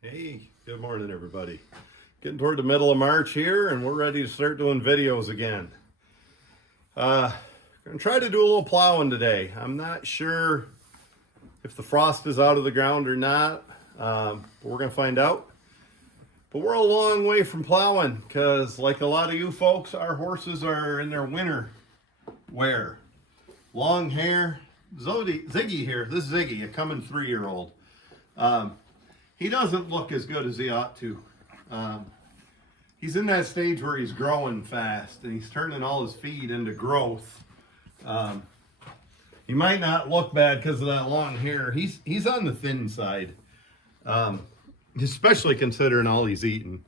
Hey, good morning everybody. Getting toward the middle of March here and we're ready to start doing videos again. Gonna try to do a little plowing today. I'm not sure if the frost is out of the ground or not, but we're gonna find out. But we're a long way from plowing because like a lot of you folks, our horses are in their winter wear. Long hair. Ziggy here, this is Ziggy, a coming 3-year-old. He doesn't look as good as he ought to. He's in that stage where he's growing fast and he's turning all his feed into growth. He might not look bad because of that long hair. He's on the thin side, especially considering all he's eaten.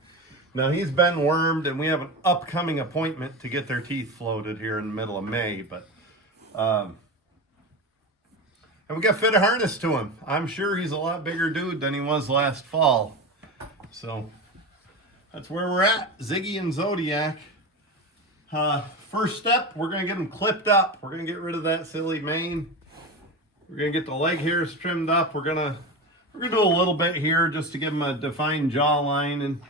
Now he's been wormed and we have an upcoming appointment to get their teeth floated here in the middle of May, but and we got to fit a harness to him. I'm sure he's a lot bigger dude than he was last fall. So that's where we're at. Ziggy and Zodiac. First step, we're going to get him clipped up. We're going to get rid of that silly mane. We're going to get the leg hairs trimmed up. We're going to do a little bit here just to give him a defined jawline and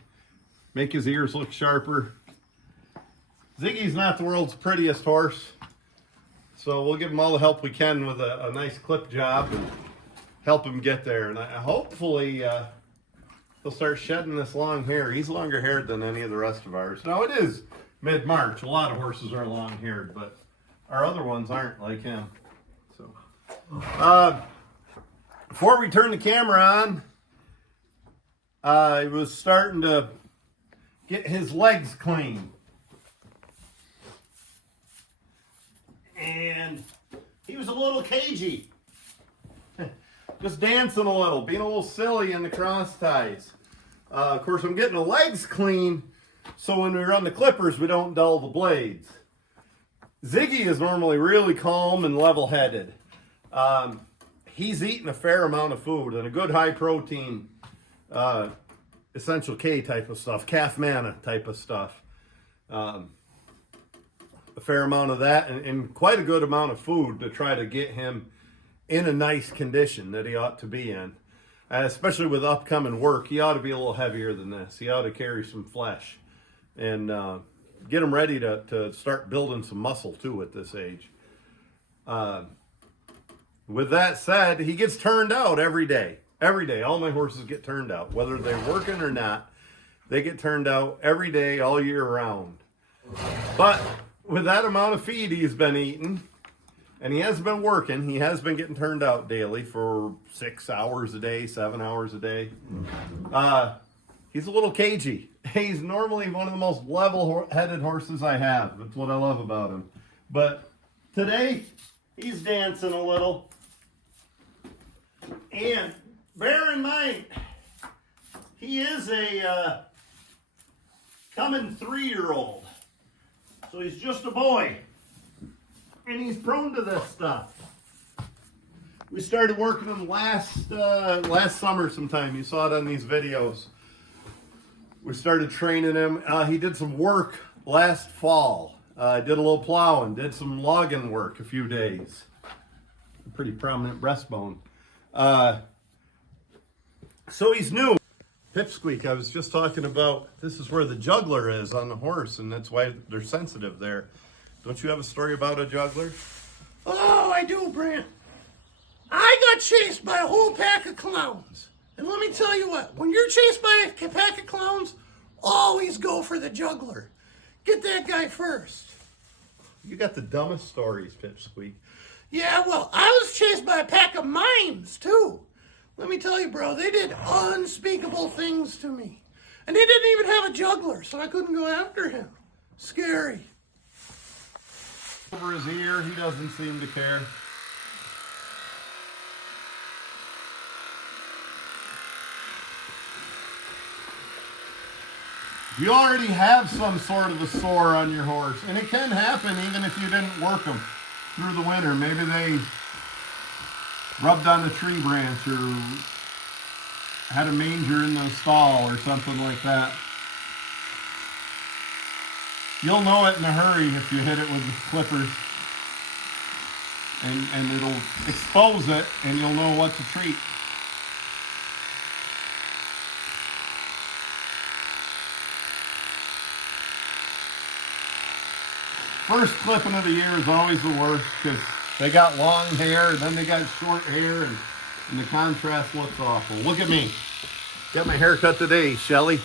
make his ears look sharper. Ziggy's not the world's prettiest horse. So we'll give him all the help we can with a nice clip job and help him get there. And hopefully he'll start shedding this long hair. He's longer haired than any of the rest of ours. Now it is mid-March. A lot of horses are long haired, but our other ones aren't like him. So before we turn the camera on, I was starting to get his legs clean. And he was a little cagey, just dancing a little, being a little silly in the cross ties. Of course, I'm getting the legs clean, so when we run the clippers, we don't dull the blades. Ziggy is normally really calm and level-headed. He's eating a fair amount of food and a good high-protein, Essential K type of stuff, calf manna type of stuff. A fair amount of that and quite a good amount of food to try to get him in a nice condition that he ought to be in. Especially with upcoming work, he ought to be a little heavier than this. He ought to carry some flesh and get him ready to start building some muscle too at this age. With that said, he gets turned out every day. Every day, all my horses get turned out. Whether they're working or not, they get turned out every day, all year round. But with that amount of feed he's been eating, and he has been working, he has been getting turned out daily for 6 hours a day, 7 hours a day. He's a little cagey. He's normally one of the most level-headed horses I have. That's what I love about him. But today, he's dancing a little. And bear in mind, he is a coming 3-year-old. So he's just a boy, and he's prone to this stuff. We started working him last summer sometime. You saw it on these videos. We started training him. He did some work last fall. Did a little plowing, did some logging work a few days. A pretty prominent breastbone. So he's new. Pipsqueak, I was just talking about, this is where the juggler is on the horse, and that's why they're sensitive there. Don't you have a story about a juggler? Oh, I do, Brant. I got chased by a whole pack of clowns. And let me tell you what, when you're chased by a pack of clowns, always go for the juggler. Get that guy first. You got the dumbest stories, Pipsqueak. Yeah, well, I was chased by a pack of mimes, too. Let me tell you, bro, they did unspeakable things to me. And they didn't even have a juggler, so I couldn't go after him. Scary. Over his ear, he doesn't seem to care. You already have some sort of a sore on your horse, and it can happen even if you didn't work them through the winter. Maybe they rubbed on a tree branch or had a manger in the stall or something like that. You'll know it in a hurry if you hit it with the clippers. And it'll expose it and you'll know what to treat. First clipping of the year is always the worst because they got long hair and then they got short hair and the contrast looks awful. Look at me. Got my hair cut today, Shelly.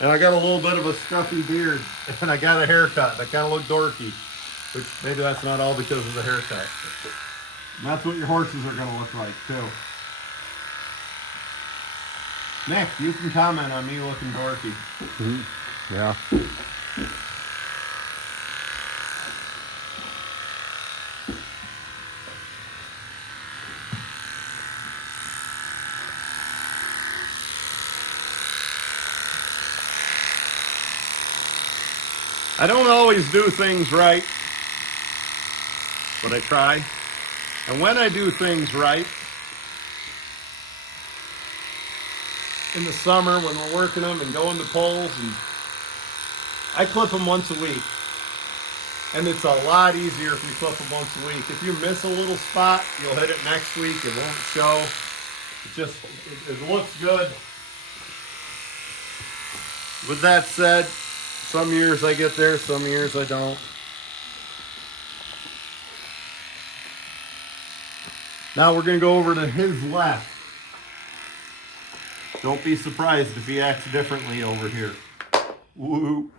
And I got a little bit of a scruffy beard and I got a haircut. I kind of look dorky, which maybe that's not all because of the haircut. And that's what your horses are going to look like too. Nick, you can comment on me looking dorky. Mm-hmm. Yeah. I don't always do things right, but I try. And when I do things right, in the summer when we're working them and going to polls, and I clip them once a week. And it's a lot easier if you clip them once a week. If you miss a little spot, you'll hit it next week. It won't show. It looks good. With that said, some years I get there, some years I don't. Now we're going to go over to his left. Don't be surprised if he acts differently over here. Woo.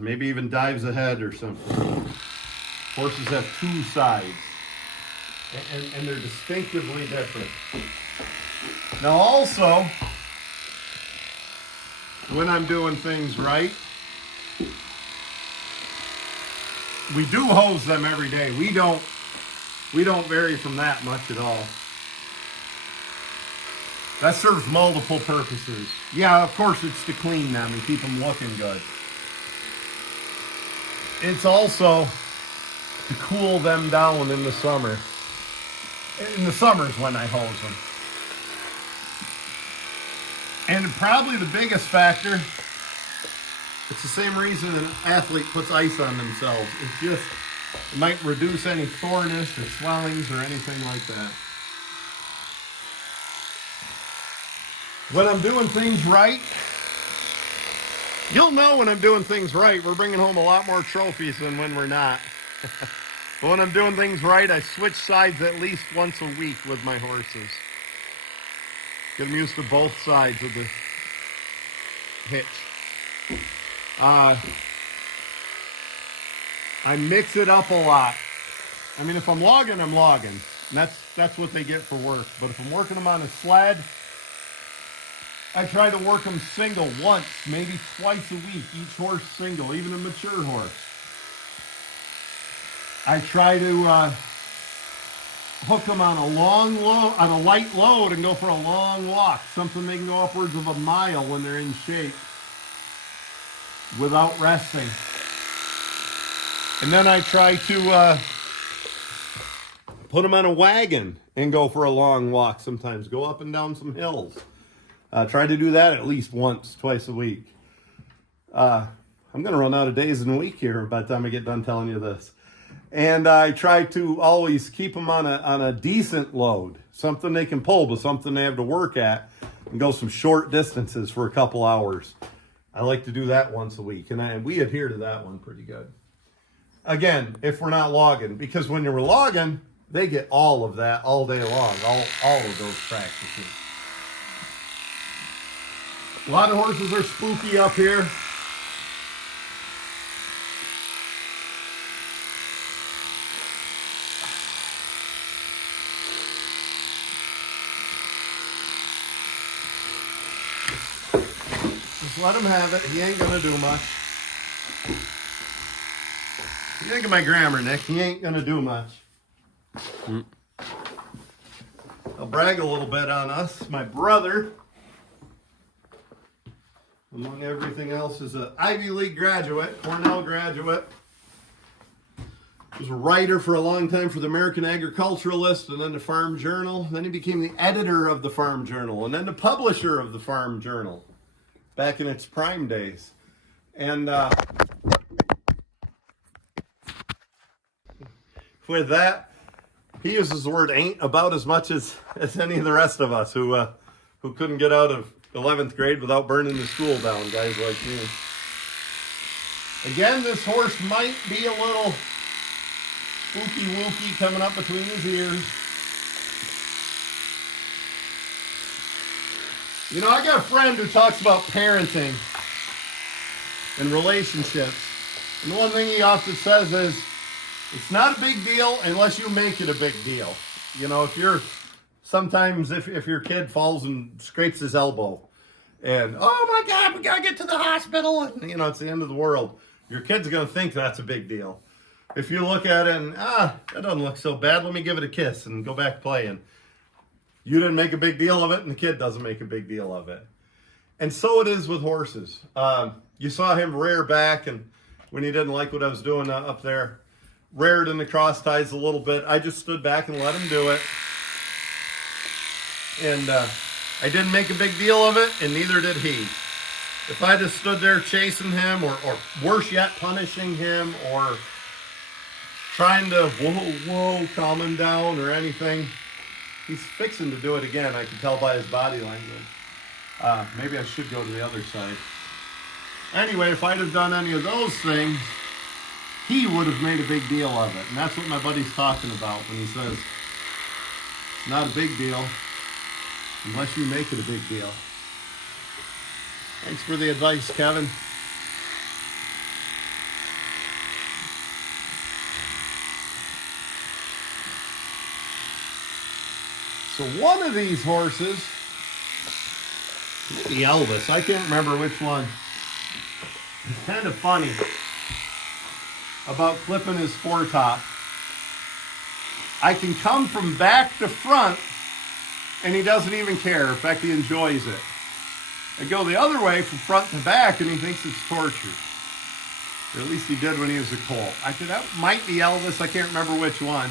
Maybe even dives ahead or something. Horses have two sides. And they're distinctively different. Now also, when I'm doing things right, we do hose them every day. We don't vary from that much at all. That serves multiple purposes. Yeah, of course it's to clean them and keep them looking good. It's also to cool them down in the summer. In the summers when I hose them. And probably the biggest factor, it's the same reason an athlete puts ice on themselves. It's just, it might reduce any soreness or swellings or anything like that. When I'm doing things right, you'll know when I'm doing things right. We're bringing home a lot more trophies than when we're not. But when I'm doing things right, I switch sides at least once a week with my horses. Get them used to both sides of the hitch. I mix it up a lot. I mean, if I'm logging, I'm logging. And that's what they get for work. But if I'm working them on a sled, I try to work them single once, maybe twice a week. Each horse single, even a mature horse. I try to hook them on a long load, on a light load, and go for a long walk. Something they can go upwards of a mile when they're in shape without resting. And then I try to put them on a wagon and go for a long walk sometimes. Go up and down some hills. Try to do that at least once, twice a week. I'm going to run out of days in a week here by the time I get done telling you this. And I try to always keep them on a decent load, something they can pull, but something they have to work at, and go some short distances for a couple hours. I like to do that once a week, and we adhere to that one pretty good. Again, if we're not logging, because when you're logging, they get all of that all day long, all of those practices. A lot of horses are spooky up here. Just let him have it. He ain't gonna do much. You think of my grammar, Nick. He ain't gonna do much. I'll brag a little bit on us. My brother, among everything else, is an Ivy League graduate, Cornell graduate. Was a writer for a long time for the American Agriculturalist and then the Farm Journal. Then he became the editor of the Farm Journal and then the publisher of the Farm Journal back in its prime days. And with that, he uses the word ain't about as much as any of the rest of us who couldn't get out of 11th grade without burning the school down, guys like me. Again, this horse might be a little spooky wooky coming up between his ears. You know, I got a friend who talks about parenting and relationships. And the one thing he often says is, it's not a big deal unless you make it a big deal. You know, if your kid falls and scrapes his elbow and, oh my God, we gotta get to the hospital, and, you know, it's the end of the world. Your kid's gonna think that's a big deal. If you look at it and, that doesn't look so bad, let me give it a kiss and go back playing. You didn't make a big deal of it, and the kid doesn't make a big deal of it. And so it is with horses. You saw him rear back, and when he didn't like what I was doing up there, reared in the cross ties a little bit. I just stood back and let him do it. And I didn't make a big deal of it, and neither did he. If I just stood there chasing him, or worse yet, punishing him, or trying to calm him down or anything, he's fixing to do it again. I can tell by his body language. Maybe I should go to the other side. Anyway, if I'd have done any of those things, he would have made a big deal of it. And that's what my buddy's talking about when he says, it's not a big deal unless you make it a big deal. Thanks for the advice, Kevin. So one of these horses, maybe Elvis, I can't remember which one. It's kind of funny about clipping his foretop. I can come from back to front and he doesn't even care. In fact, he enjoys it. I go the other way from front to back and he thinks it's torture. Or at least he did when he was a colt. I said, that might be Elvis. I can't remember which one.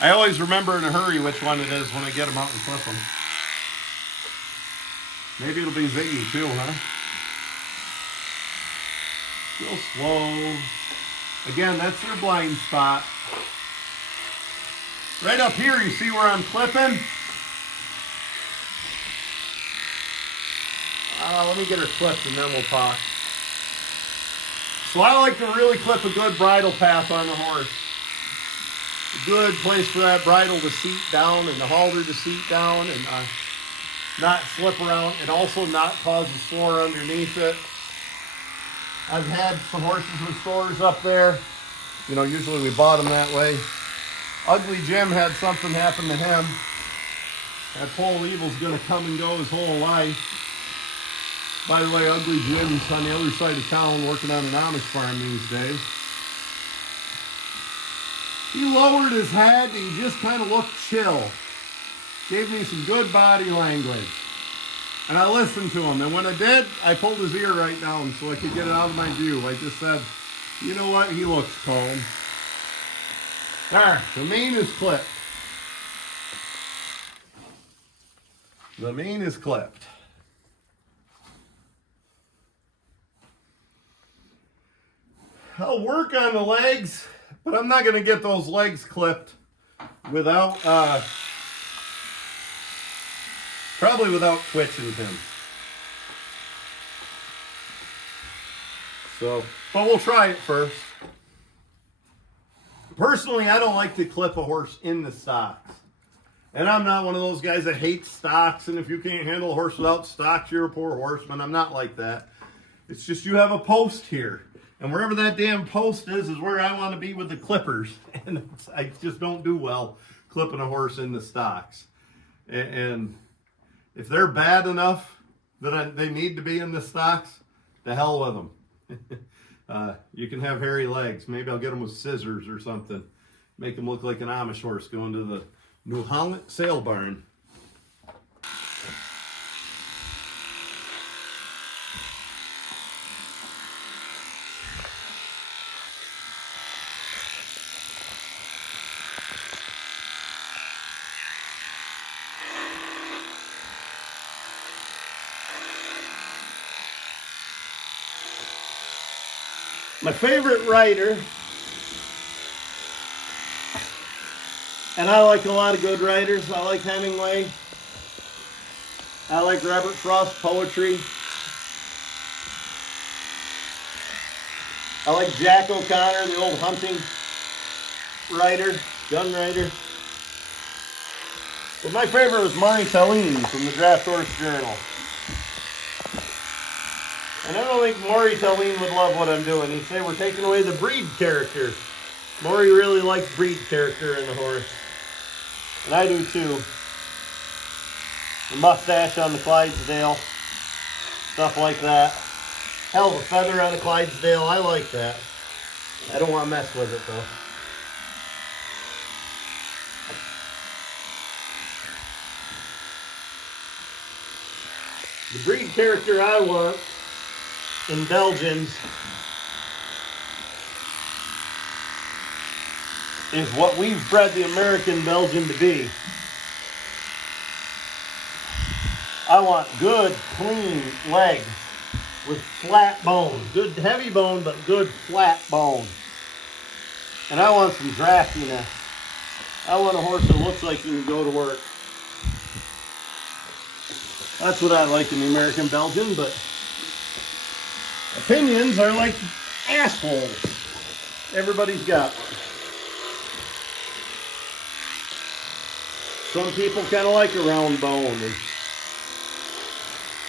I always remember in a hurry which one it is when I get him out and clip him. Maybe it'll be Ziggy too, huh? Real slow. Again, that's their blind spot. Right up here, you see where I'm clipping? Let me get her clipped and then we'll talk. So I like to really clip a good bridle path on the horse. A good place for that bridle to seat down and the halter to seat down and not slip around, and also not cause a sore underneath it. I've had some horses with sores up there. You know, usually we bought them that way. Ugly Jim had something happen to him. That pole evil's gonna come and go his whole life. By the way, Ugly Jim's on the other side of town working on an Amish farm these days. He lowered his head and he just kind of looked chill. Gave me some good body language. And I listened to him. And when I did, I pulled his ear right down so I could get it out of my view. I just said, you know what? He looks calm. Alright, the mane is clipped. The mane is clipped. I'll work on the legs, but I'm not going to get those legs clipped without, probably without twitching him. So, but we'll try it first. Personally, I don't like to clip a horse in the stocks. And I'm not one of those guys that hates stocks, and if you can't handle a horse without stocks, you're a poor horseman. I'm not like that. It's just you have a post here. And wherever that damn post is where I want to be with the clippers. And I just don't do well clipping a horse in the stocks. And if they're bad enough that they need to be in the stocks, to hell with them. You can have hairy legs. Maybe I'll get them with scissors or something. Make them look like an Amish horse going to the New Holland sale barn. My favorite rider, and I like a lot of good riders. I like Hemingway. I like Robert Frost poetry. I like Jack O'Connor, the old hunting writer, gun writer. But my favorite was Maury Tallene from the Draft Horse Journal. And I don't think Maury Tallene would love what I'm doing. He'd say we're taking away the breed character. Maury really likes breed character in the horse. And I do too. The mustache on the Clydesdale. Stuff like that. Hell, the feather on the Clydesdale, I like that. I don't want to mess with it though. The breed character I want in Belgians is what we've bred the American Belgian to be. I want good, clean legs with flat bone. Good heavy bone, but good flat bone. And I want some draftiness. I want a horse that looks like he can go to work. That's what I like in the American Belgian, but opinions are like assholes. Everybody's got one. Some people kind of like a round bone and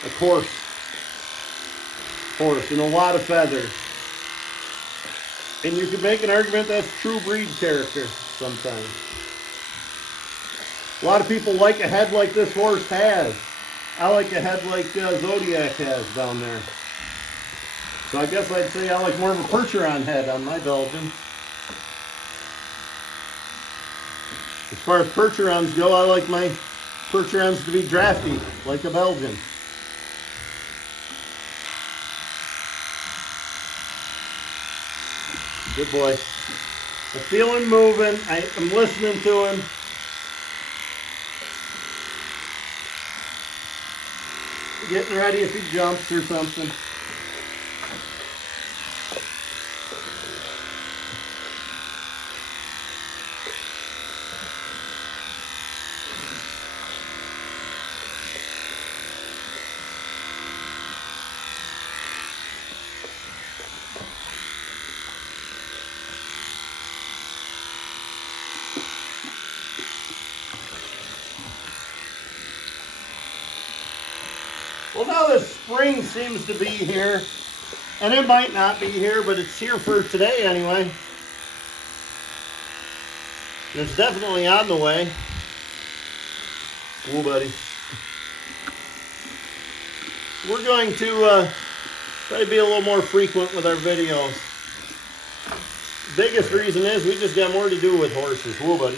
a coarse horse and a lot of feathers. And you can make an argument that's true breed character sometimes. A lot of people like a head like this horse has. I like a head like Zodiac has down there. So I guess I'd say I like more of a Percheron head on my Belgian. As far as Percherons go, I like my Percherons to be drafty, like a Belgian. Good boy. I feel him moving. I'm listening to him. Getting ready if he jumps or something. Well, now the spring seems to be here, and it might not be here, but it's here for today anyway. It's definitely on the way. Ooh, buddy. We're going to try to be a little more frequent with our videos. Biggest reason is we just got more to do with horses. Whoa, buddy.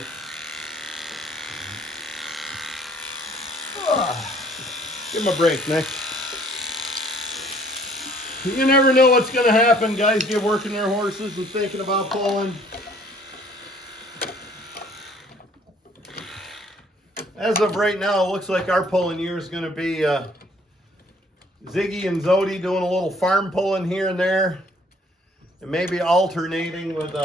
Give him a break, Nick. You never know what's going to happen. Guys get working their horses and thinking about pulling. As of right now, it looks like our pulling year is going to be Ziggy and Zodiac doing a little farm pulling here and there. And maybe alternating with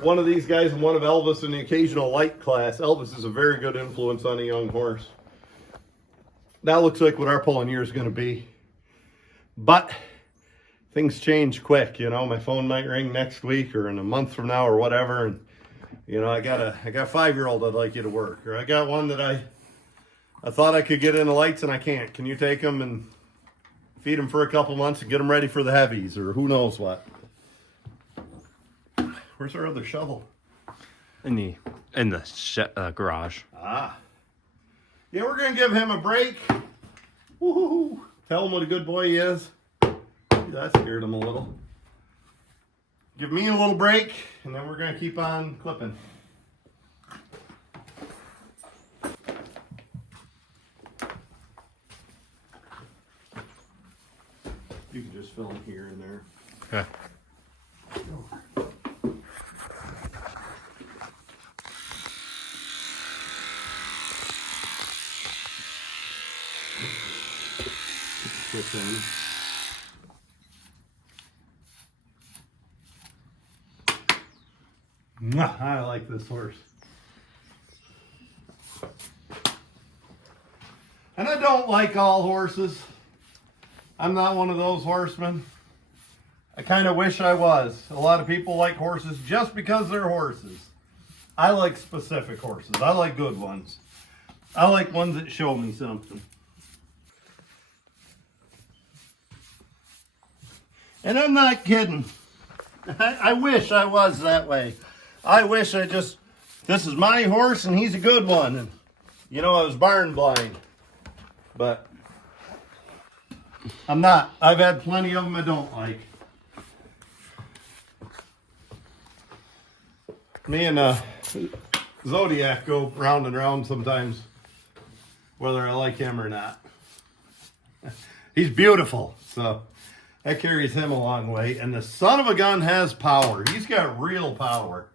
one of these guys and one of Elvis in the occasional light class. Elvis is a very good influence on a young horse. That looks like what our pulling year is going to be. But things change quick, you know. My phone might ring next week or in a month from now or whatever. And, you know, I got a 5-year-old I'd like you to work. Or I got one that I thought I could get in the lights and I can't. Can you take him and feed him for a couple months and get him ready for the heavies or who knows what? Where's our other shovel? In the garage. Ah. Yeah, we're going to give him a break. Woohoo! Tell him what a good boy he is. That scared him a little. Give me a little break, and then we're going to keep on clipping. You can just fill him here and there. Okay. Switch in. I like this horse. And I don't like all horses. I'm not one of those horsemen. I kind of wish I was. A lot of people like horses just because they're horses. I like specific horses. I like good ones. I like ones that show me something. And I'm not kidding. I wish I was that way. I wish this is my horse and he's a good one. And, you know, I was barn blind. But I'm not. I've had plenty of them I don't like. Me and Zodiac go round and round sometimes, whether I like him or not. He's beautiful, so that carries him a long way. And the son of a gun has power. He's got real power.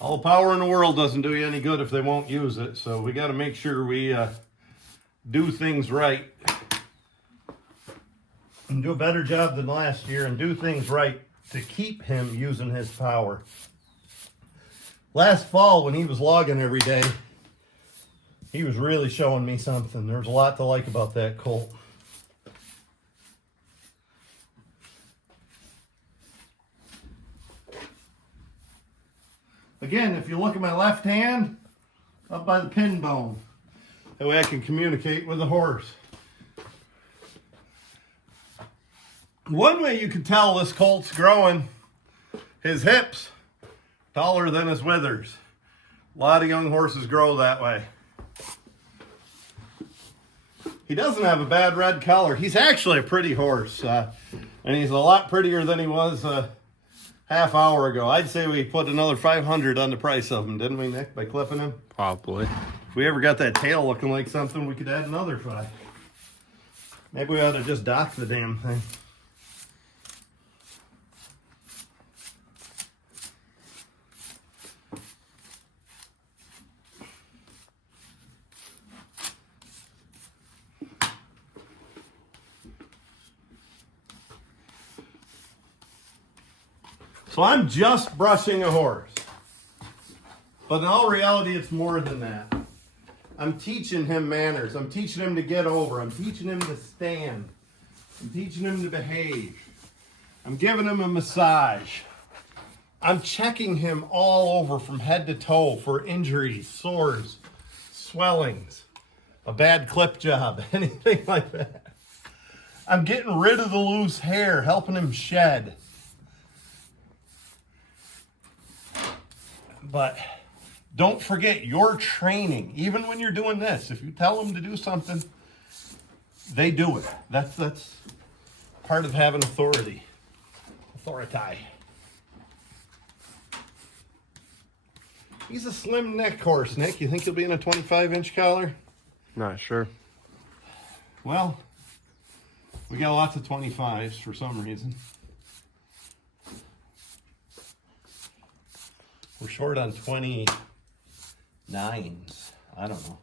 All the power in the world doesn't do you any good if they won't use it. So we got to make sure we do things right and do a better job than last year and do things right to keep him using his power. Last fall when he was logging every day, he was really showing me something. There's a lot to like about that colt. Again, if you look at my left hand, up by the pin bone, that way I can communicate with the horse. One way you can tell this colt's growing, his hips taller than his withers. A lot of young horses grow that way. He doesn't have a bad red color. He's actually a pretty horse, and he's a lot prettier than he was half hour ago. I'd say we put another $500 on the price of him, didn't we, Nick, by clipping him? Probably. If we ever got that tail looking like something, we could add another $5. Maybe we ought to just dock the damn thing. So I'm just brushing a horse. But in all reality, it's more than that. I'm teaching him manners. I'm teaching him to get over. I'm teaching him to stand. I'm teaching him to behave. I'm giving him a massage. I'm checking him all over from head to toe for injuries, sores, swellings, a bad clip job, anything like that. I'm getting rid of the loose hair, helping him shed. But don't forget your training. Even when you're doing this, if you tell them to do something, they do it. That's part of having authority. Authority. He's a slim neck horse, Nick. You think he'll be in a 25-inch collar? Not sure. Well, we got lots of 25s for some reason. We're short on 29s. I don't know.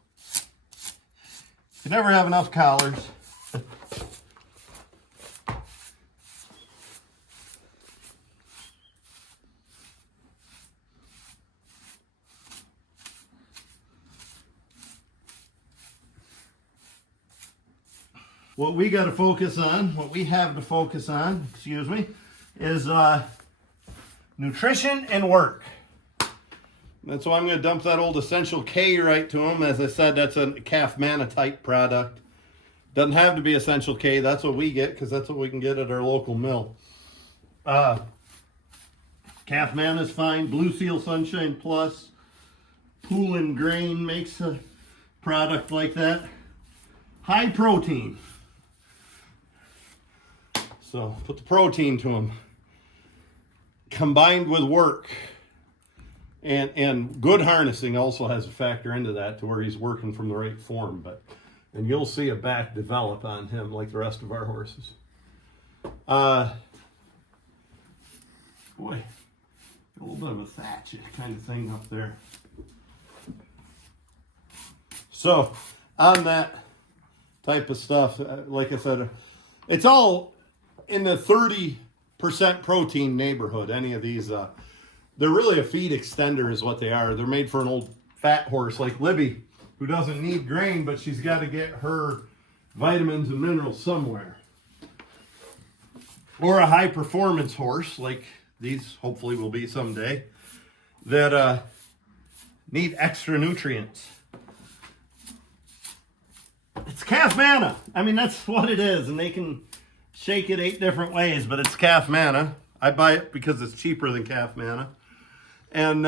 You never have enough collars. What we got to focus on, what we have to focus on, excuse me, is nutrition and work. That's why I'm going to dump that old Essential K right to him. As I said, that's a calf manotype product. Doesn't have to be Essential K. That's what we get because that's what we can get at our local mill. Calf Man is fine. Blue Seal Sunshine Plus. Pool and Grain makes a product like that. High protein. So put the protein to him. Combined with work. And good harnessing also has a factor into that to where he's working from the right form. And you'll see a back develop on him like the rest of our horses. Boy, a little bit of a thatch kind of thing up there. So on that type of stuff, like I said, it's all in the 30% protein neighborhood, any of these. They're really a feed extender is what they are. They're made for an old fat horse like Libby, who doesn't need grain, but she's got to get her vitamins and minerals somewhere. Or a high performance horse like these hopefully will be someday that need extra nutrients. It's calf manna. I mean, that's what it is, and they can shake it 8 different ways, but it's calf manna. I buy it because it's cheaper than calf manna. And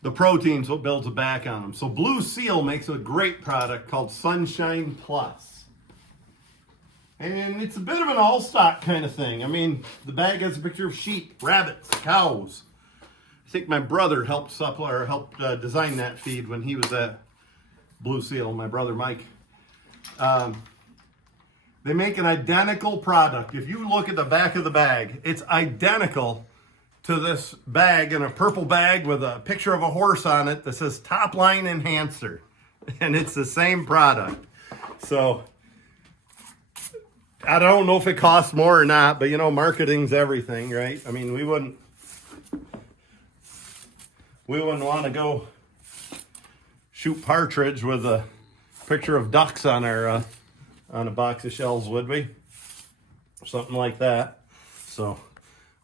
the protein's what builds it back on them. So Blue Seal makes a great product called Sunshine Plus. And it's a bit of an all-stock kind of thing. I mean, the bag has a picture of sheep, rabbits, cows. I think my brother helped design that feed when he was at Blue Seal, my brother Mike. They make an identical product. If you look at the back of the bag, it's identical to this bag, in a purple bag with a picture of a horse on it that says Top Line Enhancer. And it's the same product. So I don't know if it costs more or not, but you know, marketing's everything, right? I mean, we wouldn't want to go shoot partridge with a picture of ducks on our on a box of shells, would we? Something like that. So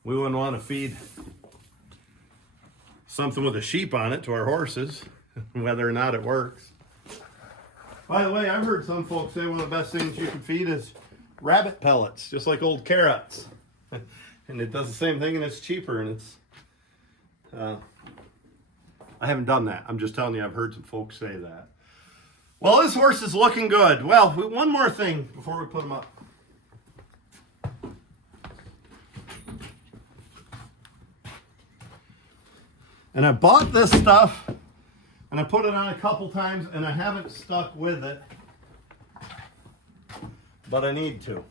we wouldn't want to feed something with a sheep on it to our horses, whether or not it works. By the way, I've heard some folks say one of the best things you can feed is rabbit pellets, just like old carrots. And it does the same thing, and it's cheaper, and it's I haven't done that. I'm just telling you, I've heard some folks say that. Well, this horse is looking good. Well, one more thing before we put him up. And I bought this stuff, and I put it on a couple times, and I haven't stuck with it, but I need to.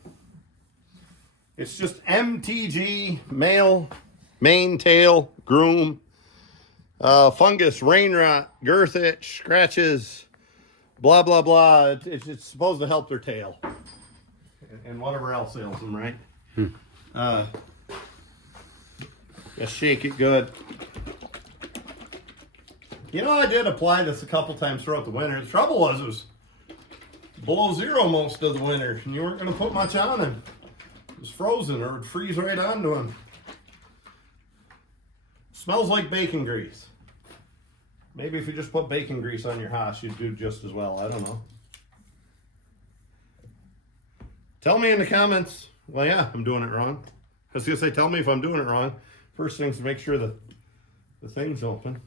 It's just MTG, male, mane, tail, groom, fungus, rain rot, girth itch, scratches, blah, blah, blah. It's supposed to help their tail and whatever else ails them, right? Just shake it good. You know, I did apply this a couple times throughout the winter. The trouble was it was below zero most of the winter, and you weren't going to put much on him. It was frozen, or it would freeze right onto him. Smells like bacon grease. Maybe if you just put bacon grease on your house, you'd do just as well. I don't know. Tell me in the comments. Well, yeah, I'm doing it wrong. I was going to say, tell me if I'm doing it wrong. First thing is to make sure that the thing's open.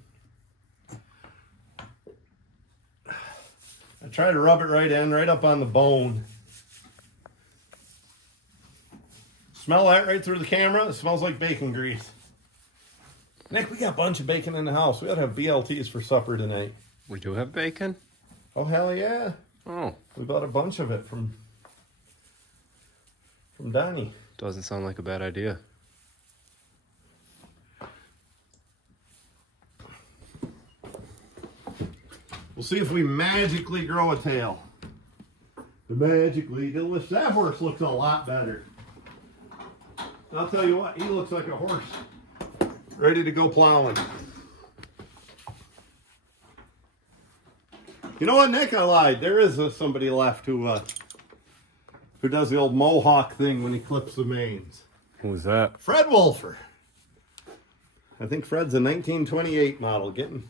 I try to rub it right in, right up on the bone. Smell that right through the camera? It smells like bacon grease. Nick, we got a bunch of bacon in the house. We ought to have BLTs for supper tonight. We do have bacon? Oh, hell yeah. Oh. We bought a bunch of it from Donnie. Doesn't sound like a bad idea. We'll see if we magically grow a tail. Magically delicious. That horse looks a lot better. I'll tell you what, he looks like a horse ready to go plowing. You know what, Nick? I lied. There is somebody left who does the old mohawk thing when he clips the manes. Who's that? Fred Wolfer. I think Fred's a 1928 model, getting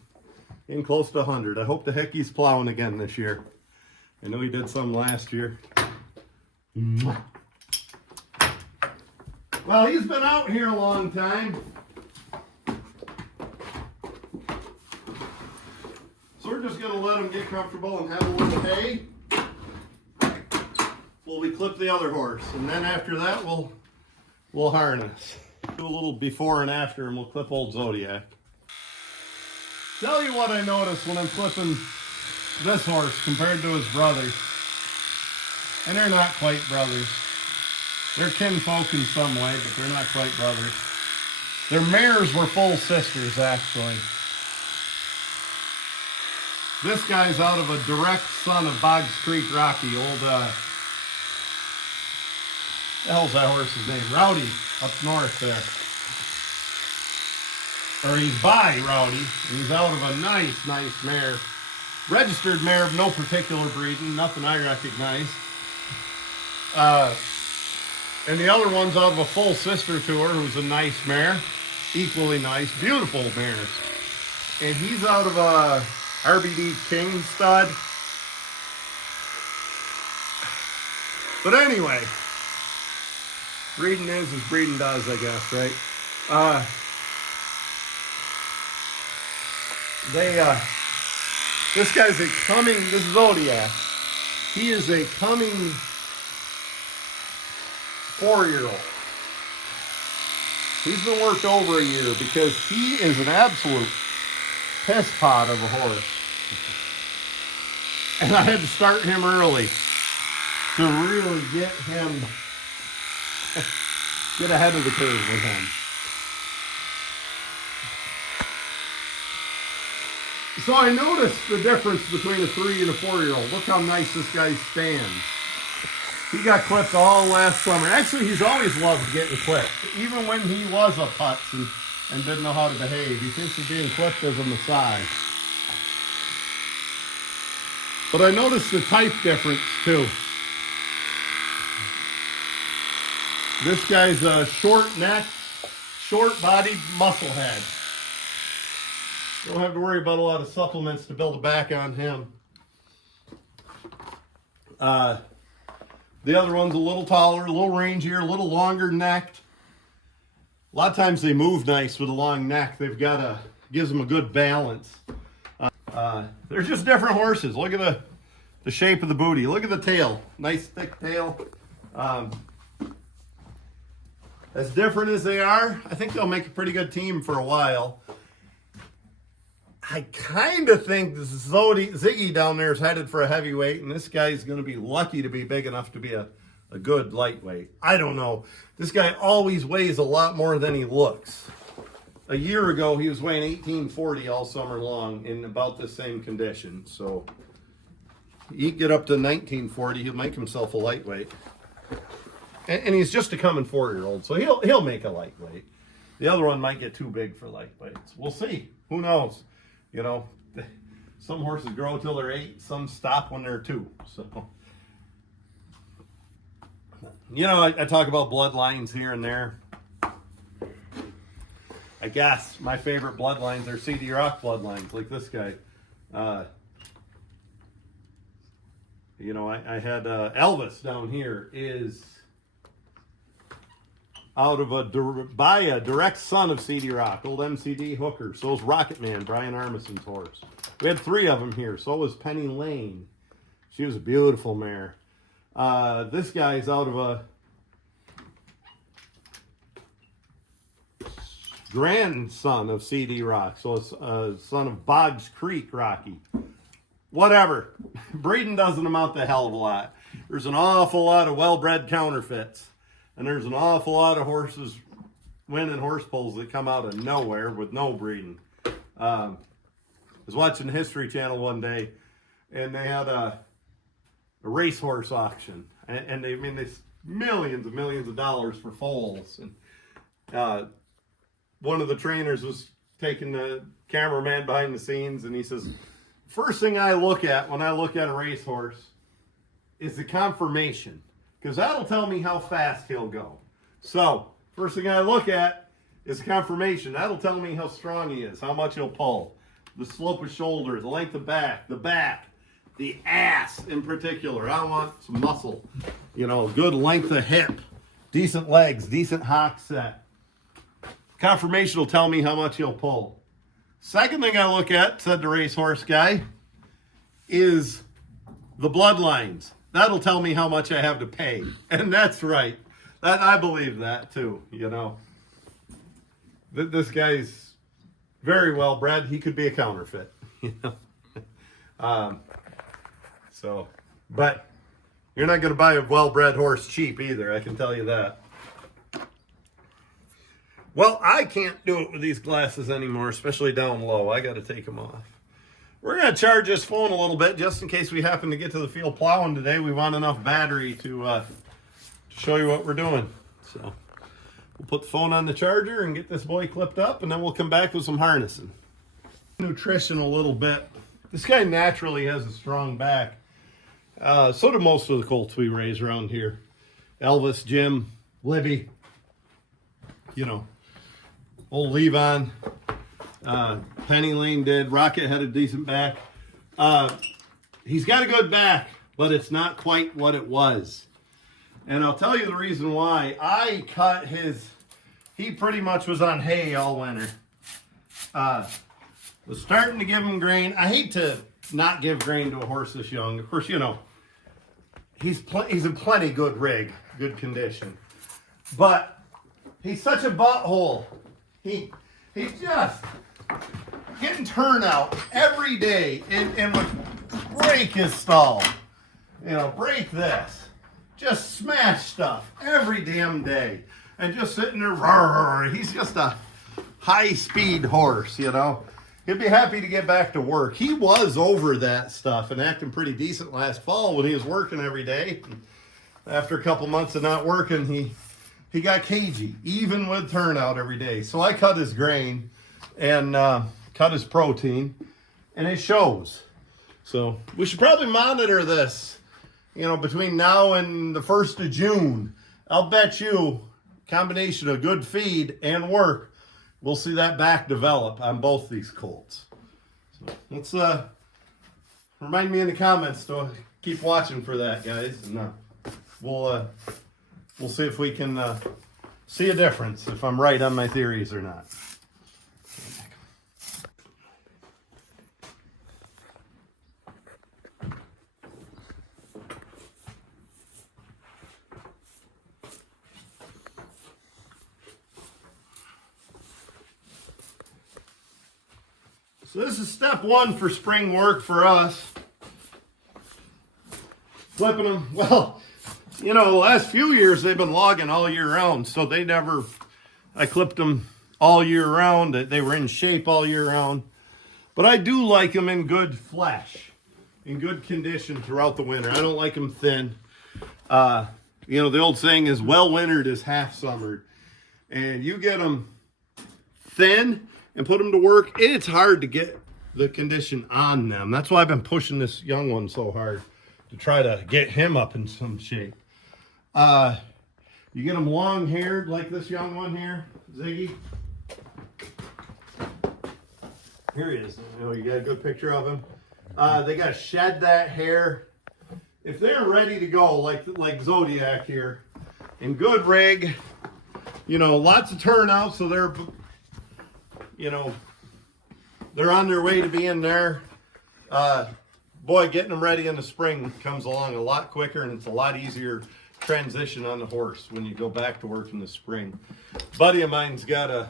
close to 100. I hope the heck he's plowing again this year. I know he did some last year. Well, he's been out here a long time. So we're just going to let him get comfortable and have a little hay while we clip the other horse. And then after that, we'll harness. Do a little before and after, and we'll clip old Zodiac. Tell you what I noticed when I'm clipping this horse compared to his brothers. And they're not quite brothers. They're kinfolk in some way, but they're not quite brothers. Their mares were full sisters, actually. This guy's out of a direct son of Boggs Creek Rocky, old, the hell's that horse's name? Rowdy, up north there. or he's by Rowdy. And he's out of a nice mare. Registered mare of no particular breeding, nothing I recognize. And the other one's out of a full sister to her, who's a nice mare. Equally nice, beautiful mares. And he's out of a RBD King stud. But anyway, breeding is as breeding does, I guess, right? This guy's a coming, this is Zodiac. He is a coming 4-year-old. He's been worked over a year because he is an absolute piss pot of a horse. And I had to start him early to really get ahead of the curve with him. So I noticed the difference between a 3 and a 4-year-old. Look how nice this guy stands. He got clipped all last summer. Actually, he's always loved getting clipped. Even when he was a putz and didn't know how to behave. He thinks of being clipped as a Maasai. But I noticed the type difference, too. This guy's a short neck, short-bodied muscle head. Don't have to worry about a lot of supplements to build a back on him. The other one's a little taller, a little rangier, a little longer necked. A lot of times they move nice with a long neck. They've got gives them a good balance. They're just different horses. Look at the shape of the booty. Look at the tail. Nice thick tail. As different as they are, I think they'll make a pretty good team for a while. I kind of think this Ziggy down there is headed for a heavyweight, and this guy's going to be lucky to be big enough to be a good lightweight. I don't know. This guy always weighs a lot more than he looks. A year ago, he was weighing 1840 all summer long in about the same condition. So he get up to 1940, he'll make himself a lightweight. And he's just a coming 4-year-old, so he'll make a lightweight. The other one might get too big for lightweights. We'll see. Who knows? You know, some horses grow till they're 8, some stop when they're 2. So, you know, I talk about bloodlines here and there. I guess my favorite bloodlines are CD Rock bloodlines, like this guy. You know, I had Elvis down here is out of by a direct son of CD Rock, old MCD hooker. So is Rocket Man, Brian Armison's horse. We had 3 of them here. So was Penny Lane. She was a beautiful mare. This guy's out of a grandson of CD Rock. So it's a son of Boggs Creek Rocky. Whatever. Breeding doesn't amount to a hell of a lot. There's an awful lot of well-bred counterfeits. And there's an awful lot of horses winning horse pulls that come out of nowhere with no breeding. I was watching the History Channel one day, and they had a racehorse auction. And they, I mean, there's millions of dollars for foals. And one of the trainers was taking the cameraman behind the scenes, and he says, first thing I look at when I look at a racehorse is the conformation. Because that'll tell me how fast he'll go. So, first thing I look at is conformation. That'll tell me how strong he is, how much he'll pull. The slope of shoulder, the length of back, the ass in particular. I want some muscle. You know, good length of hip, decent legs, decent hock set. Conformation will tell me how much he'll pull. Second thing I look at, said the racehorse guy, is the bloodlines. That'll tell me how much I have to pay. And that's right. I believe that too, you know. This guy's very well bred. He could be a counterfeit, you know. But you're not going to buy a well-bred horse cheap either, I can tell you that. Well, I can't do it with these glasses anymore, especially down low. I got to take them off. We're going to charge this phone a little bit just in case we happen to get to the field plowing today. We want enough battery to show you what we're doing. So, We'll put the phone on the charger and get this boy clipped up, and then we'll come back with some harnessing. Nutrition a little bit. This guy naturally has a strong back. So do most of the colts we raise around here. Elvis, Jim, Libby, you know, old Levon, Penny Lane did. Rocket had a decent back. He's got a good back, but it's not quite what it was. And I'll tell you the reason why. I cut his, he pretty much was on hay all winter. Was starting to give him grain. I hate to not give grain to a horse this young. Of course, you know, he's in plenty good rig, good condition. But he's such a butthole. He's just getting turnout every day and would break his stall. You know, break this. Just smash stuff every damn day. And just sitting there, roar. He's just a high-speed horse, you know. He'd be happy to get back to work. He was over that stuff and acting pretty decent last fall when he was working every day. After a couple months of not working, he got cagey, even with turnout every day. So I cut his grain and cut his protein, and it shows. So we should probably monitor this, you know, between now and the 1st of June. I'll bet you, combination of good feed and work, we'll see that back develop on both these colts. So let's remind me in the comments to keep watching for that, guys, and we'll see if we can see a difference, if I'm right on my theories or not. So this is step one for spring work for us. Flipping them. Well, you know, the last few years they've been logging all year round, so I clipped them all year round. They were in shape all year round. But I do like them in good flesh, in good condition throughout the winter. I don't like them thin. You know, the old saying is, well wintered is half summered. And you get them thin and put them to work, it's hard to get the condition on them. That's why I've been pushing this young one so hard to try to get him up in some shape. You get them long-haired like this young one here, Ziggy. Here he is. You know, you got a good picture of him. They got to shed that hair. If they're ready to go, like Zodiac here, in good rig, you know, lots of turnout, so they're, you know, they're on their way to being there. Boy, getting them ready in the spring comes along a lot quicker, and it's a lot easier transition on the horse when you go back to work in the spring. A buddy of mine's got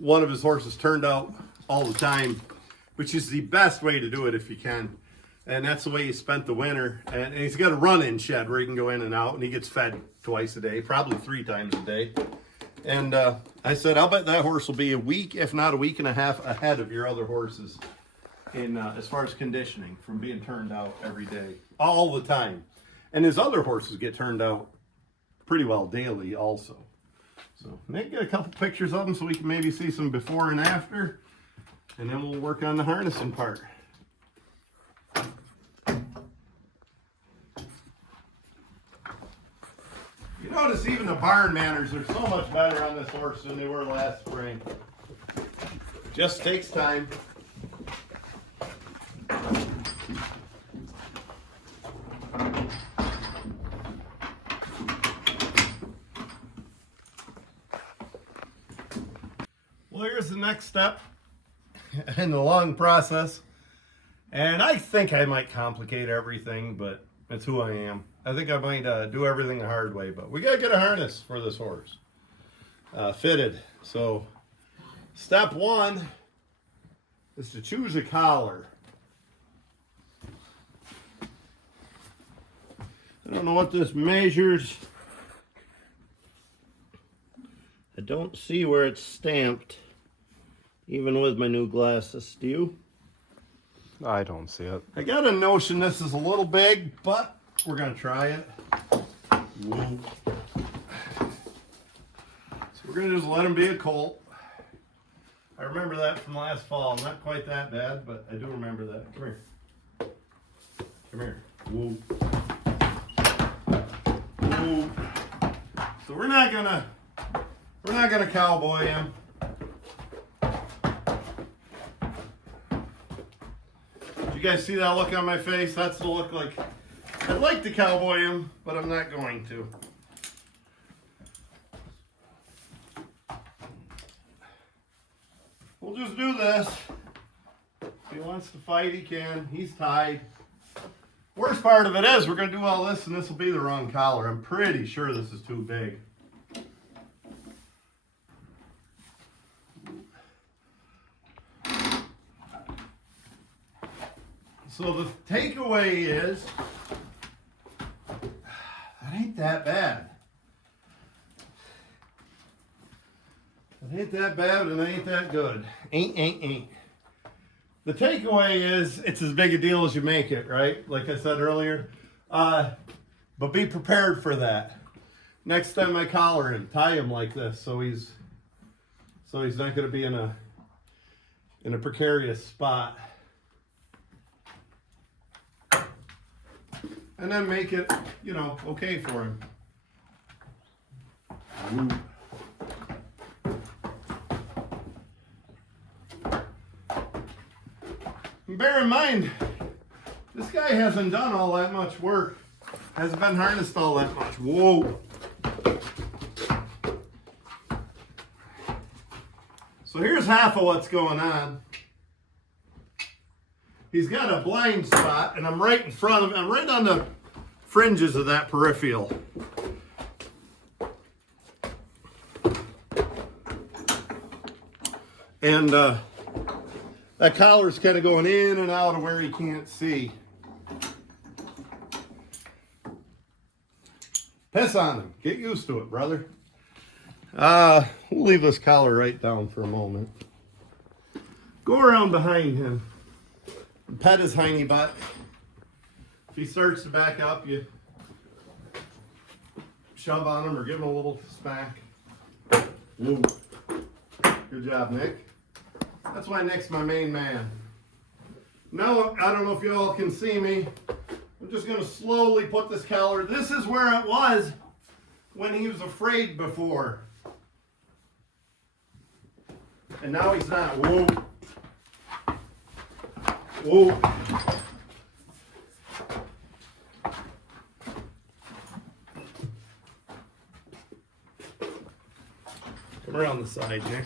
one of his horses turned out all the time, which is the best way to do it if you can. And that's the way he spent the winter. And he's got a run-in shed where he can go in and out, and he gets fed twice a day, probably 3 times a day. And I said, I'll bet that horse will be a week, if not a week and a half, ahead of your other horses in as far as conditioning from being turned out every day, all the time. And his other horses get turned out pretty well daily also. So maybe get a couple pictures of them so we can maybe see some before and after, and then we'll work on the harnessing part. You notice even the barn manners are so much better on this horse than they were last spring. Just takes time. Well, here's the next step in the long process. And I think I might complicate everything, but it's who I am. I think I might do everything the hard way, but we got to get a harness for this horse fitted. So step one is to choose a collar. I don't know what this measures. I don't see where it's stamped, even with my new glasses. Do you? I don't see it. I got a notion this is a little big, but we're going to try it. Whoa. We're going to just let him be a colt. I remember that from last fall. Not quite that bad, but I do remember that. Come here. Come here. Whoa. Whoa. So we're not gonna cowboy him. Did you guys see that look on my face? That's the look like I'd like to cowboy him, but I'm not going to. We'll just do this. If he wants to fight, he can. He's tied. Worst part of it is we're going to do all this and this will be the wrong collar. I'm pretty sure this is too big. So the takeaway is, that ain't that bad. It ain't that bad and it ain't that good. Ain't. The takeaway is it's as big a deal as you make it, right? Like I said earlier. But be prepared for that. Next time I collar him, tie him like this so he's not going to be in a precarious spot. And then make it, okay for him. Ooh. Bear in mind, this guy hasn't done all that much work. Hasn't been harnessed all that much. Whoa. So here's half of what's going on. He's got a blind spot, and I'm right in front of him. I'm right on the fringes of that peripheral. And that collar's kind of going in and out of where he can't see. Piss on him. Get used to it, brother. We'll leave this collar right down for a moment. Go around behind him. Pet his hiney butt. If he starts to back up, you shove on him or give him a little smack. Woo. Good job, Nick. That's why Nick's my main man. Now, I don't know if you all can see me. I'm just going to slowly put this collar. This is where it was when he was afraid before. And now he's not. Whoa. Whoa. Come around the side, Nick.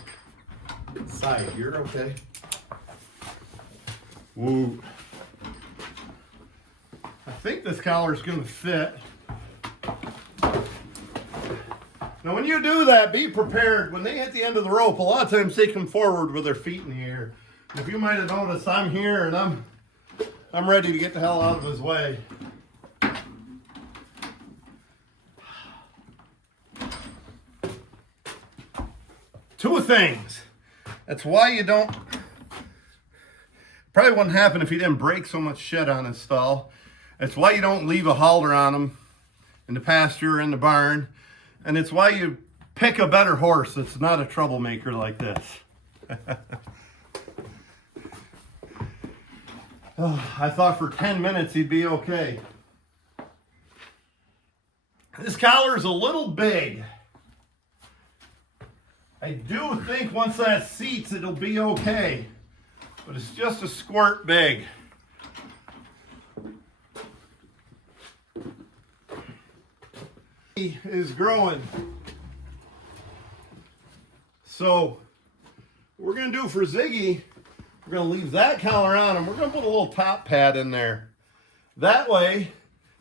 Side, you're okay. Whoa. I think this collar is going to fit. Now when you do that, be prepared. When they hit the end of the rope, a lot of times they come forward with their feet in the air. If you might have noticed, I'm here and I'm ready to get the hell out of his way. Two things. That's why you don't... Probably wouldn't happen if he didn't break so much shit on his stall. That's why you don't leave a halter on him in the pasture or in the barn. And it's why you pick a better horse that's not a troublemaker like this. Oh, I thought for 10 minutes he'd be okay. This collar's a little big. I do think once that seats, it'll be okay. But it's just a squirt big. He is growing. So, what we're going to do for Ziggy, we're going to leave that collar on him. We're going to put a little top pad in there. That way,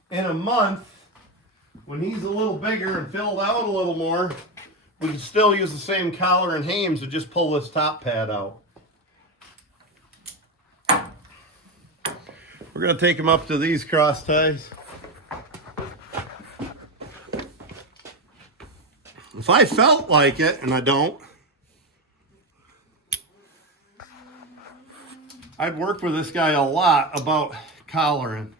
in a month, when he's a little bigger and filled out a little more, we can still use the same collar and hames to just pull this top pad out. We're going to take him up to these cross ties. If I felt like it, and I don't, I'd work with this guy a lot about collaring.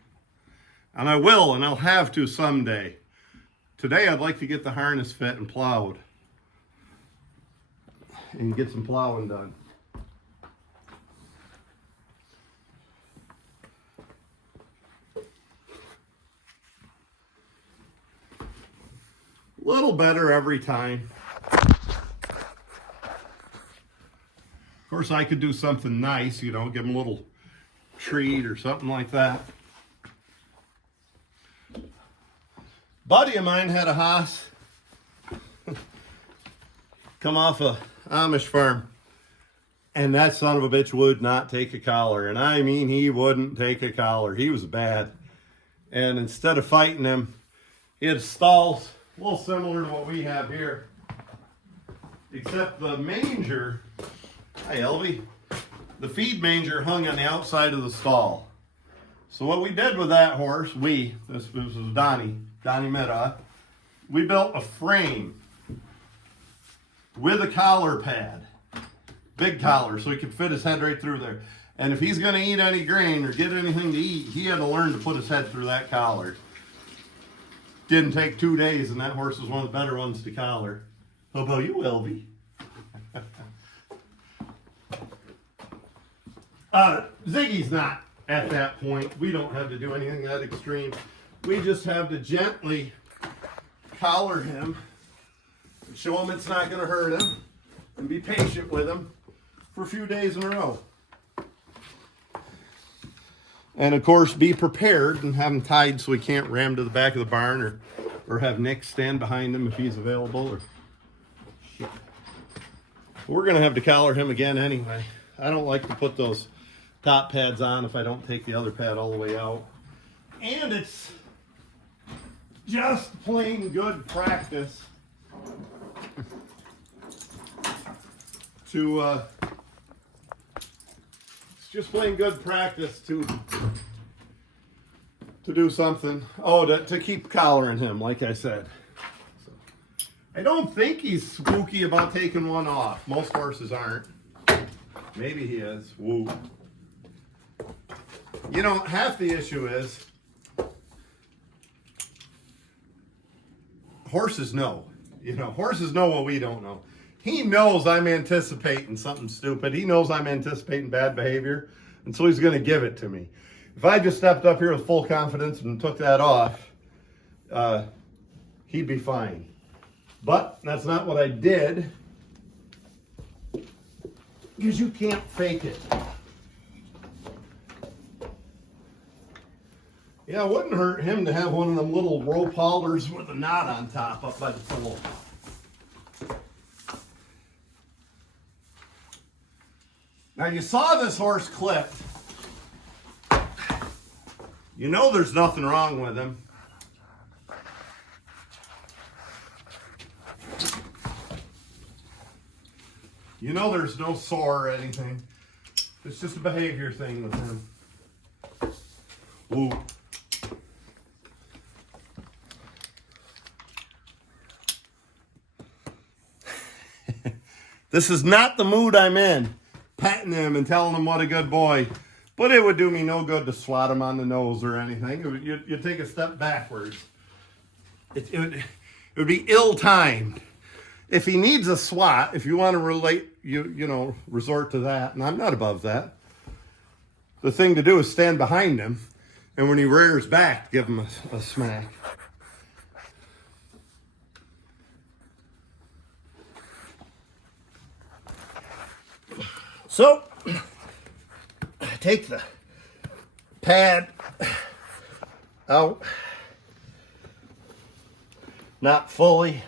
And I will, and I'll have to someday. Today I'd like to get the harness fit and plowed. and get some plowing done. A little better every time. Of course, I could do something nice, you know, give him a little treat or something like that. Buddy of mine had a hoss come off a Amish farm, and that son of a bitch would not take a collar. And I mean, he wouldn't take a collar. He was bad. And instead of fighting him, he had stalls a little similar to what we have here, except the manger, hi Elvie, the feed manger hung on the outside of the stall. So what we did with that horse, this was Donnie Meta, we built a frame with a collar pad, big collar, so he could fit his head right through there. And if he's gonna eat any grain or get anything to eat, he had to learn to put his head through that collar. Didn't take 2 days, and that horse was one of the better ones to collar. How about you, Elvie? Ziggy's not at that point. We don't have to do anything that extreme. We just have to gently collar him, show him it's not going to hurt him, and be patient with him for a few days in a row. And of course, be prepared and have him tied so he can't ram to the back of the barn, or have Nick stand behind him if he's available. Or we're going to have to collar him again anyway. I don't like to put those top pads on if I don't take the other pad all the way out. And it's just plain good practice to do something. Oh, to keep collaring him, like I said. So, I don't think he's spooky about taking one off. Most horses aren't. Maybe he is. Woo. You know, half the issue is horses know. You know, horses know what we don't know. He knows I'm anticipating something stupid. He knows I'm anticipating bad behavior, and so he's going to give it to me. If I just stepped up here with full confidence and took that off, he'd be fine. But that's not what I did, because you can't fake it. Yeah, it wouldn't hurt him to have one of them little rope haulers with a knot on top up by the pole. Now you saw this horse clipped. You know there's nothing wrong with him. You know there's no sore or anything. It's just a behavior thing with him. Woo. This is not the mood I'm in, patting him and telling him what a good boy. But it would do me no good to swat him on the nose or anything. You'd take a step backwards. It would be ill-timed. If he needs a swat, if you want to resort to that, and I'm not above that, the thing to do is stand behind him, and when he rears back, give him a smack. So, take the pad out, not fully.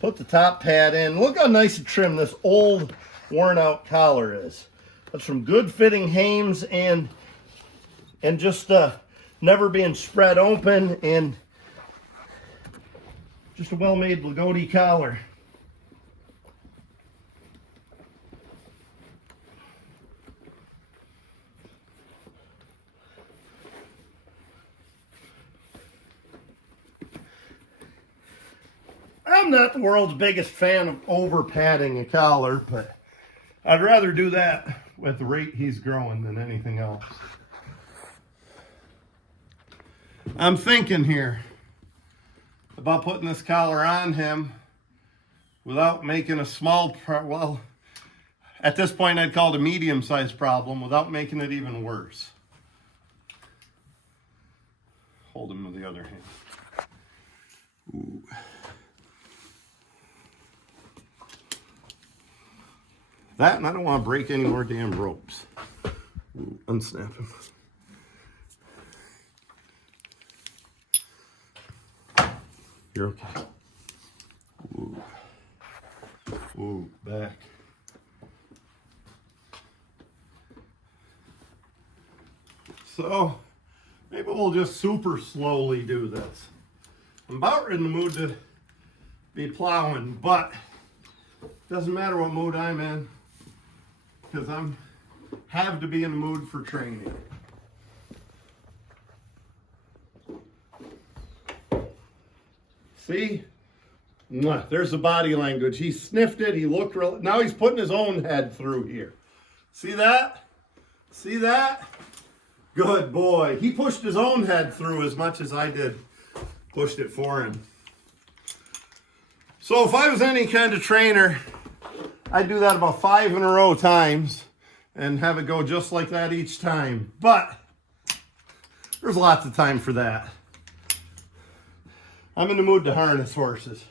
Put the top pad in. Look how nice and trim this old worn out collar is. That's from good fitting Hames and just never being spread open, and just a well-made Lagodi collar. I'm not the world's biggest fan of over padding a collar, but I'd rather do that at the rate he's growing than anything else. I'm thinking here about putting this collar on him without making a small, well, at this point I'd call it a medium-sized problem without making it even worse. Hold him with the other hand. Ooh. That, and I don't want to break any more damn ropes. Ooh, unsnap him. You're okay. Ooh. Ooh, back. So, maybe we'll just super slowly do this. I'm about in the mood to be plowing, but doesn't matter what mood I'm in, because have to be in the mood for training. See? Mwah, there's the body language. He sniffed it. He looked real. Now he's putting his own head through here. See that? See that? Good boy. He pushed his own head through as much as I did. Pushed it for him. So if I was any kind of trainer, I'd do that about 5 in a row times and have it go just like that each time. But there's lots of time for that. I'm in the mood to harness horses.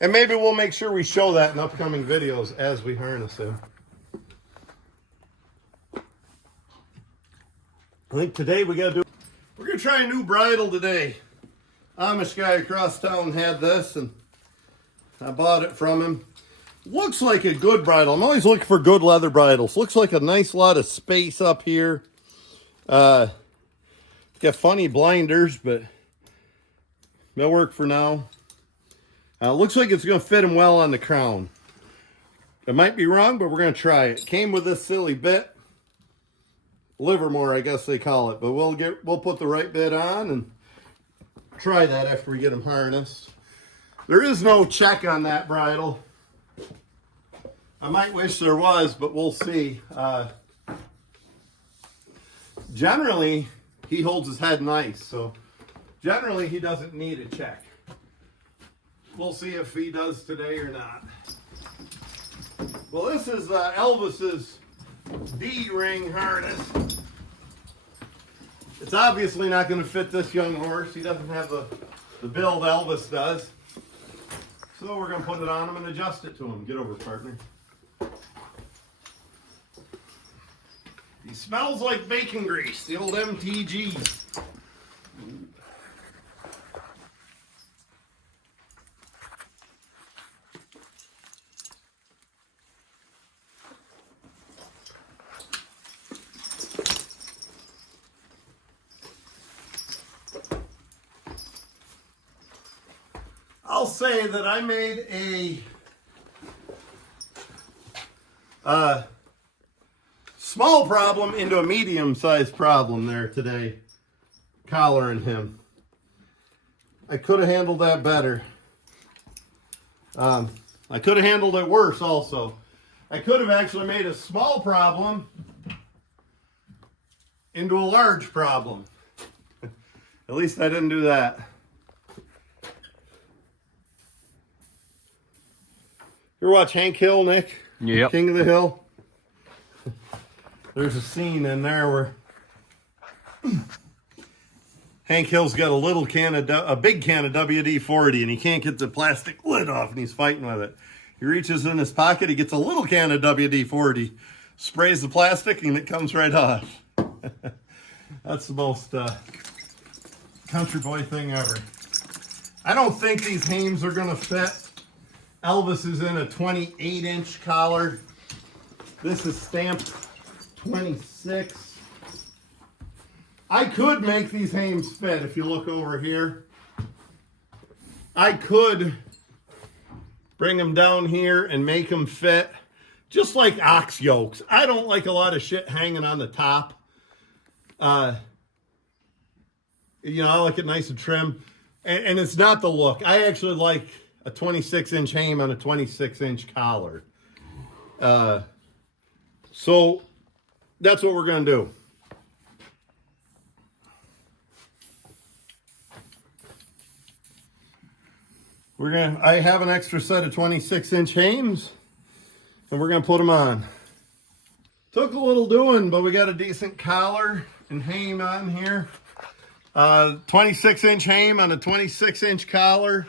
And maybe we'll make sure we show that in upcoming videos as we harness him. I think today we're going to try a new bridle today. Amish guy across town had this and I bought it from him. Looks like a good bridle. I'm always looking for good leather bridles. Looks like a nice lot of space up here. Got funny blinders, but they'll work for now. Looks like it's going to fit him well on the crown. I might be wrong, but we're going to try it. Came with this silly bit. Livermore, I guess they call it. But we'll put the right bit on and try that after we get him harnessed. There is no check on that bridle. I might wish there was, but we'll see. Generally, he holds his head nice, so generally he doesn't need a check. We'll see if he does today or not. Well, this is Elvis's D-ring harness. It's obviously not going to fit this young horse. He doesn't have the build Elvis does. So we're going to put it on him and adjust it to him. Get over, partner. He smells like bacon grease, the old MTG. I'll say that I made a small problem into a medium-sized problem there today, collaring him. I could have handled that better. I could have handled it worse also. I could have actually made a small problem into a large problem. At least I didn't do that. You ever watch Hank Hill, Nick? Yep. King of the Hill? There's a scene in there where Hank Hill's got a big can of WD-40 and he can't get the plastic lid off and he's fighting with it. He reaches in his pocket, he gets a little can of WD-40, sprays the plastic and it comes right off. That's the most country boy thing ever. I don't think these hames are going to fit. Elvis is in a 28-inch collar. This is stamped 26. I could make these hames fit if you look over here. I could bring them down here and make them fit just like ox yokes. I don't like a lot of shit hanging on the top. I like it nice and trim. And it's not the look. I actually like a 26-inch hame on a 26-inch collar. So that's what we're going to do. I have an extra set of 26-inch hames, and we're gonna put them on. Took a little doing, but we got a decent collar and hame on here. 26-inch hame on a 26-inch collar.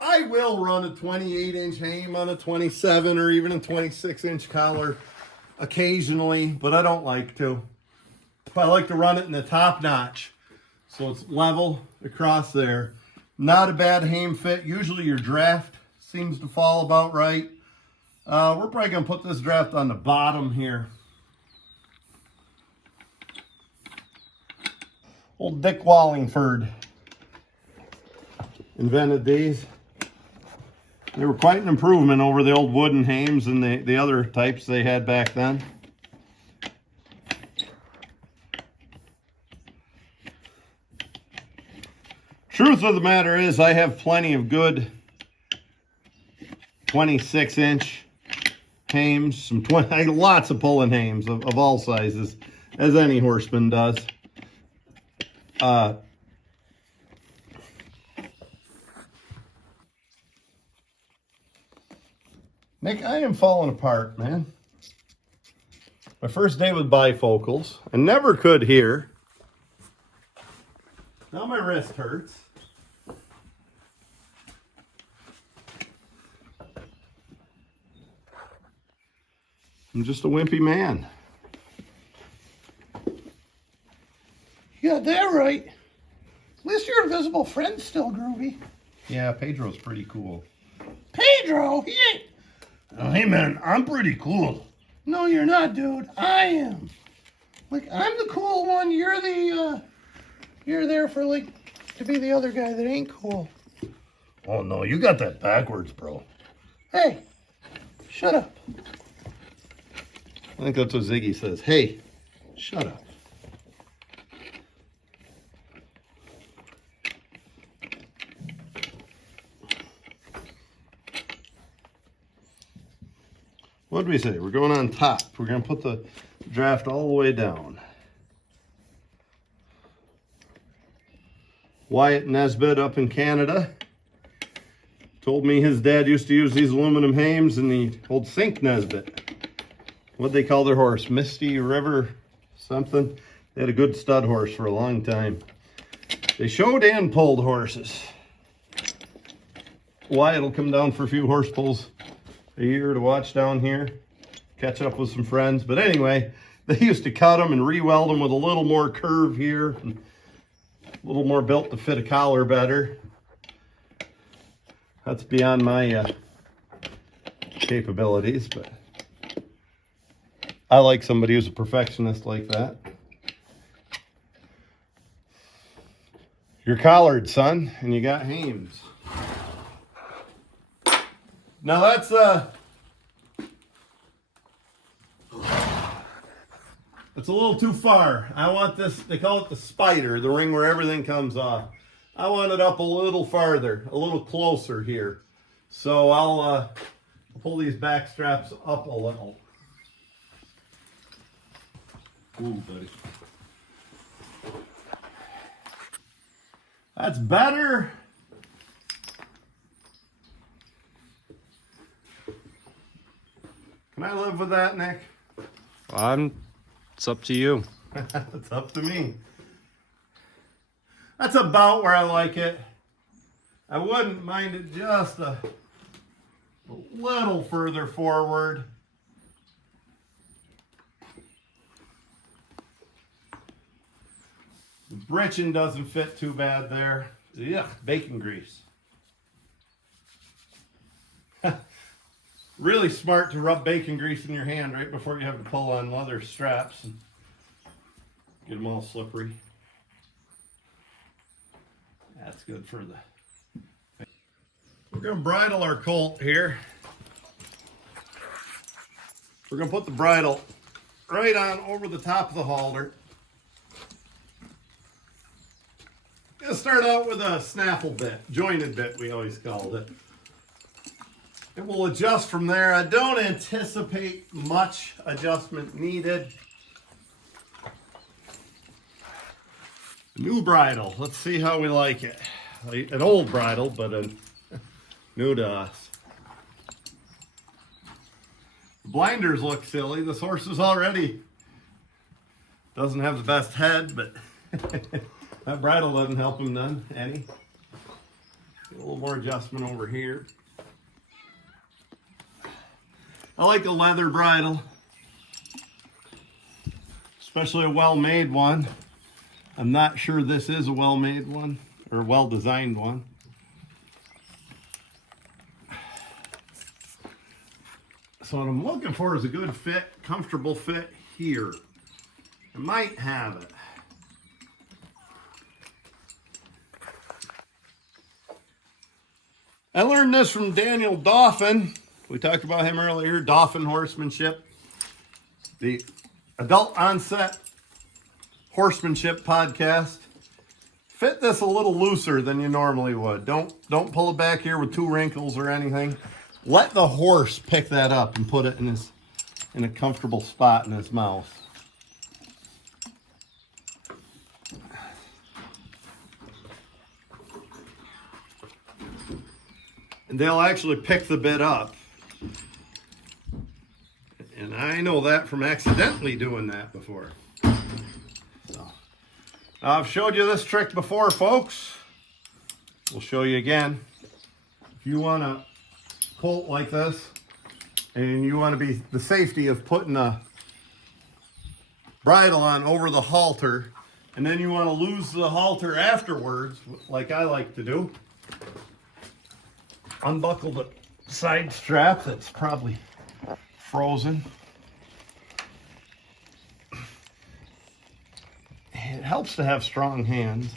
I will run a 28-inch hame on a 27 or even a 26-inch collar occasionally, but I don't like to. I like to run it in the top notch, so it's level across there. Not a bad hame fit. Usually your draft seems to fall about right. We're probably going to put this draft on the bottom here. Old Dick Wallingford invented these. They were quite an improvement over the old wooden hames and the other types they had back then. Truth of the matter is, I have plenty of good 26-inch hames, lots of pulling hames of all sizes, as any horseman does. Nick, I am falling apart, man. My first day with bifocals. I never could hear. Now my wrist hurts. I'm just a wimpy man. You got that right. At least your invisible friend's still groovy. Yeah, Pedro's pretty cool. Pedro, he ain't. Oh, hey man, I'm pretty cool. No, you're not, dude. I am. Like, I'm the cool one. You're there for, like, to be the other guy that ain't cool. Oh no, you got that backwards, bro. Hey, shut up. I think that's what Ziggy says. Hey, shut up. What did we say? We're going on top. We're going to put the draft all the way down. Wyatt Nesbitt up in Canada told me his dad used to use these aluminum hames in the old Sink Nesbitt. What'd they call their horse? Misty River something? They had a good stud horse for a long time. They showed and pulled horses. Wyatt'll come down for a few horse pulls a year to watch down here, catch up with some friends. But anyway, they used to cut them and re-weld them with a little more curve here, and a little more built to fit a collar better. That's beyond my capabilities, but I like somebody who's a perfectionist like that. You're collared, son, and you got hames. Now that's a little too far. I want this, they call it the spider, the ring where everything comes off. I want it up a little farther, a little closer here. So I'll pull these back straps up a little. Ooh, buddy. That's better. Can I live with that, Nick? It's up to you. It's up to me. That's about where I like it. I wouldn't mind it just a little further forward. The britching doesn't fit too bad there. Yuck, bacon grease. Really smart to rub bacon grease in your hand right before you have to pull on leather straps and get them all slippery. That's good for the... We're going to bridle our colt here. We're going to put the bridle right on over the top of the halter. Going to start out with a snaffle bit, jointed bit we always called it. And we'll adjust from there. I don't anticipate much adjustment needed. New bridle. Let's see how we like it. an old bridle, but new to us. The blinders look silly. This horse is already doesn't have the best head, but that bridle doesn't help him none any. A little more adjustment over here. I like a leather bridle, especially a well-made one. I'm not sure this is a well-made one or a well-designed one. So what I'm looking for is a good fit, comfortable fit here. I might have it. I learned this from Daniel Dauphin. We talked about him earlier, Dauphin horsemanship. The adult onset horsemanship podcast. Fit this a little looser than you normally would. Don't pull it back here with 2 wrinkles or anything. Let the horse pick that up and put it in a comfortable spot in his mouth. And they'll actually pick the bit up. And I know that from accidentally doing that before. So, I've showed you this trick before, folks. We'll show you again. If you want a colt like this, and you want to be the safety of putting a bridle on over the halter, and then you want to lose the halter afterwards, like I like to do, unbuckle the side strap that's probably frozen. It helps to have strong hands.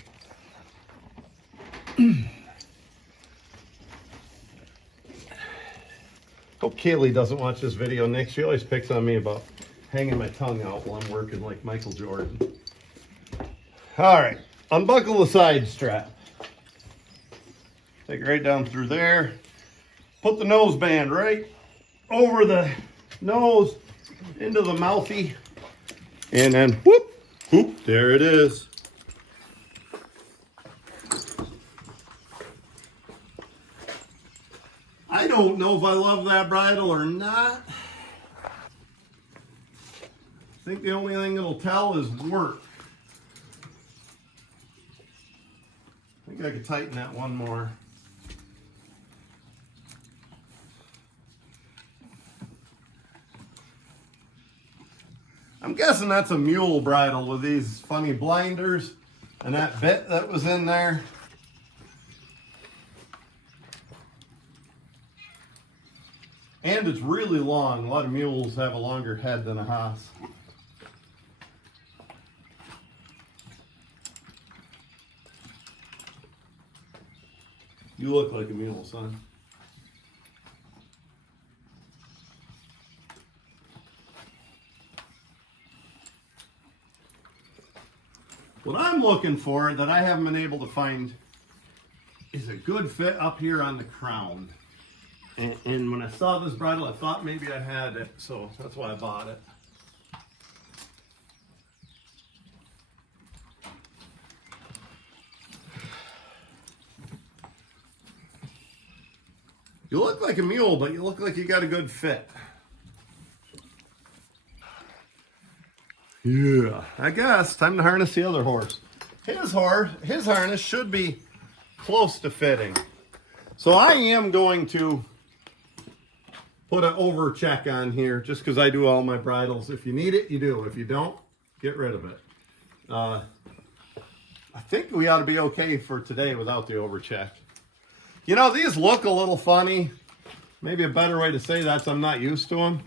Hope Kaylee doesn't watch this video next. She always picks on me about hanging my tongue out while I'm working like Michael Jordan. All right, unbuckle the side strap. Take it right down through there. Put the nose band right over the nose into the mouthy. And then whoop, whoop, there it is. I don't know if I love that bridle or not. I think the only thing it'll tell is work. I think I could tighten that one more. I'm guessing that's a mule bridle with these funny blinders and that bit that was in there. And it's really long. A lot of mules have a longer head than a Haas. You look like a mule, son. What I'm looking for that I haven't been able to find is a good fit up here on the crown. And when I saw this bridle, I thought maybe I had it, so that's why I bought it. You look like a mule, but you look like you got a good fit. Yeah, I guess time to harness the other horse. His harness should be close to fitting. So I am going to put an over check on here just because I do all my bridles. If you need it, you do. If you don't, get rid of it. I think we ought to be okay for today without the over check. You know, these look a little funny. Maybe a better way to say that is I'm not used to them.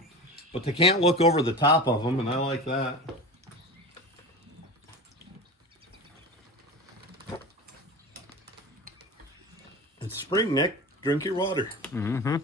But they can't look over the top of them, and I like that. It's spring, Nick. Drink your water. Mm-hmm.